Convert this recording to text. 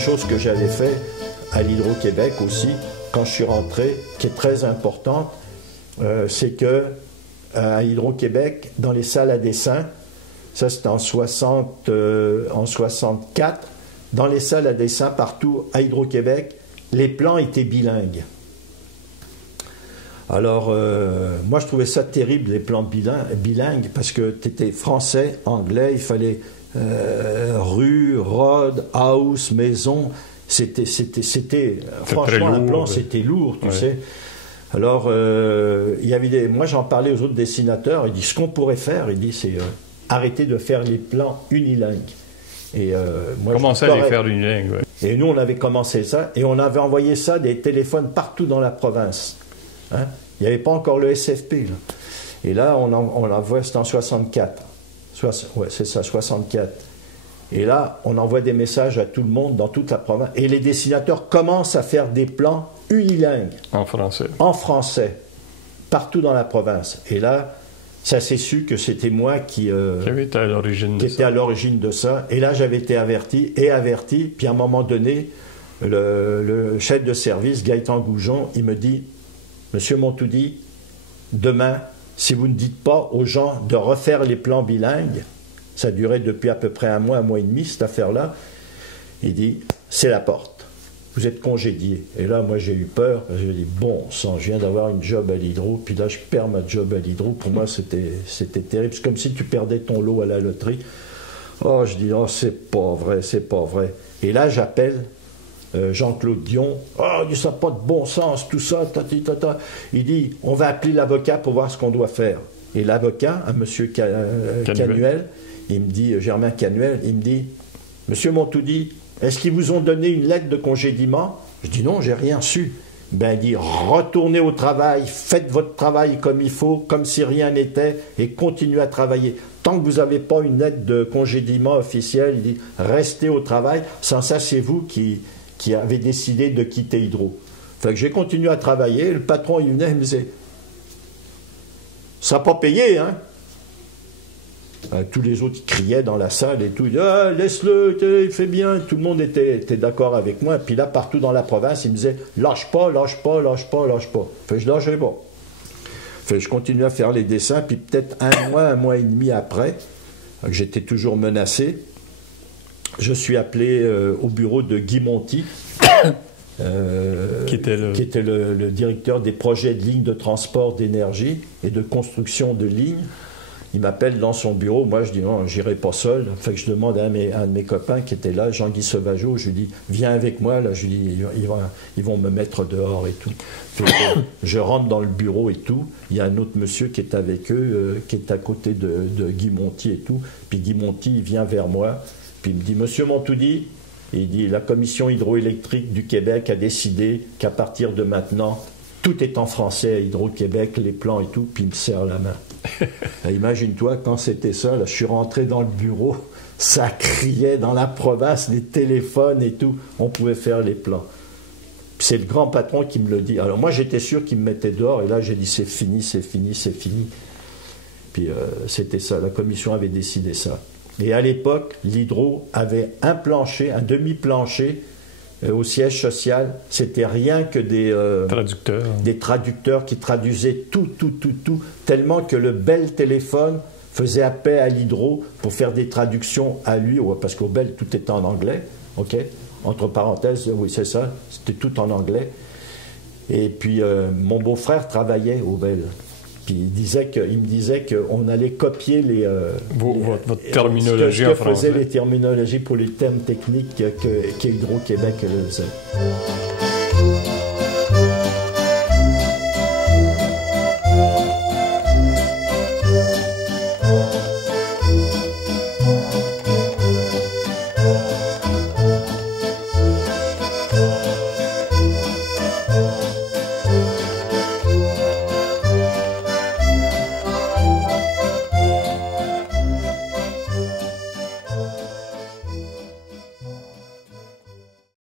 Chose que j'avais fait à l'Hydro-Québec aussi, quand je suis rentré, qui est très importante, c'est que à Hydro-Québec, dans les salles à dessin, ça c'était en 64, dans les salles à dessin partout à Hydro-Québec, les plans étaient bilingues. Alors, moi je trouvais ça terrible, les plans bilingues, parce que tu étais français, anglais, il fallait rue, road, house, maison, c'était franchement un plan, c'était lourd, tu sais. Alors, il y avait moi j'en parlais aux autres dessinateurs, ils disent ce qu'on pourrait faire, ils disent c'est arrêter de faire les plans unilingues. Et moi, commencer à les faire unilingues, ouais. Et nous on avait commencé ça, et on avait envoyé ça des téléphones partout dans la province. Hein? Il n'y avait pas encore le SFP, là. Et là on l'envoie, c'était en 64. Ouais, c'est ça, 64. Et là, on envoie des messages à tout le monde dans toute la province. Et les dessinateurs commencent à faire des plans unilingues. En français. En français. Partout dans la province. Et là, ça s'est su que c'était moi qui était à l'origine de ça. Et là, j'avais été averti. Puis à un moment donné, le chef de service, Gaëtan Goujon, il me dit « Monsieur Montoudi, demain, si vous ne dites pas aux gens de refaire les plans bilingues, ça durait depuis à peu près un mois et demi, cette affaire-là, il dit, c'est la porte, vous êtes congédié. Et là, moi, j'ai eu peur, j'ai dit, bon sang, je viens d'avoir une job à l'Hydro, puis là, je perds ma job à l'Hydro. Pour moi, c'était terrible, c'est comme si tu perdais ton lot à la loterie. Oh, je dis, oh, c'est pas vrai. Et là, j'appelle Jean-Claude Dion, il dit ça n'a pas de bon sens, tout ça, il dit, on va appeler l'avocat pour voir ce qu'on doit faire. Et l'avocat, un monsieur Canuel, il me dit, Germain Canuel, il me dit, monsieur Montoudi, est-ce qu'ils vous ont donné une lettre de congédiement? Je dis non, j'ai rien su. Ben, il dit, retournez au travail, faites votre travail comme il faut, comme si rien n'était, et continuez à travailler. Tant que vous n'avez pas une lettre de congédiement officielle, il dit, restez au travail, sans ça, c'est vous qui avait décidé de quitter Hydro. Fait que j'ai continué à travailler, le patron il venait, il me disait « Ça n'a pas payé, hein ?» Tous les autres ils criaient dans la salle et tout, « Laisse-le, il fait bien », tout le monde était d'accord avec moi, puis là, partout dans la province, il me disait « Lâche pas ». Fait que je lâchais pas. Fait que je continuais à faire les dessins, puis peut-être un mois et demi après, j'étais toujours menacé. Je suis appelé au bureau de Guy Monti, qui était le directeur des projets de lignes de transport d'énergie et de construction de lignes. Il m'appelle dans son bureau. Moi, je dis non, j'irai pas seul. Fait que je demande à un de mes copains qui était là, Jean-Guy Sauvageau, je lui dis viens avec moi. Là, je lui dis ils vont me mettre dehors et tout. Fait que je rentre dans le bureau et tout. Il y a un autre monsieur qui est avec eux, qui est à côté de Guy Monti et tout. Puis Guy Monti, il vient vers moi. Puis il me dit, monsieur Montoudi, il dit, la commission hydroélectrique du Québec a décidé qu'à partir de maintenant, tout est en français à Hydro-Québec, les plans et tout, puis il me serre la main. Imagine-toi, quand c'était ça, là, je suis rentré dans le bureau, ça criait dans la province, les téléphones et tout, on pouvait faire les plans. Puis c'est le grand patron qui me le dit. Alors moi, j'étais sûr qu'il me mettait dehors, et là, j'ai dit, c'est fini. Puis c'était ça, la commission avait décidé ça. Et à l'époque, l'Hydro avait un plancher, un demi-plancher au siège social. C'était rien que des traducteurs qui traduisaient tout, tellement que le Bell Téléphone faisait appel à l'Hydro pour faire des traductions à lui, parce qu'au Bell, tout était en anglais, ok, entre parenthèses, oui, c'est ça, c'était tout en anglais. Et puis, mon beau-frère travaillait au Bell. Puis il me disait qu'on allait copier votre terminologie ce que en français. faisaient les terminologies pour les termes techniques qu'Hydro-Québec faisait.